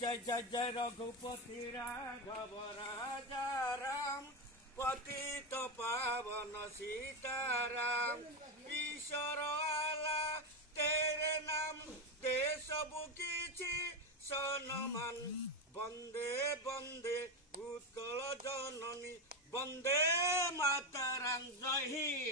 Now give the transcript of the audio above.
जय जय जय रघुपति राघव राजा राम पतित पावन सीताराम ईश्वर आला तेरे नाम दे सबु किछि सम्मान वंदे वंदे उत्कल जननी वंदे मातरम जय हिंद।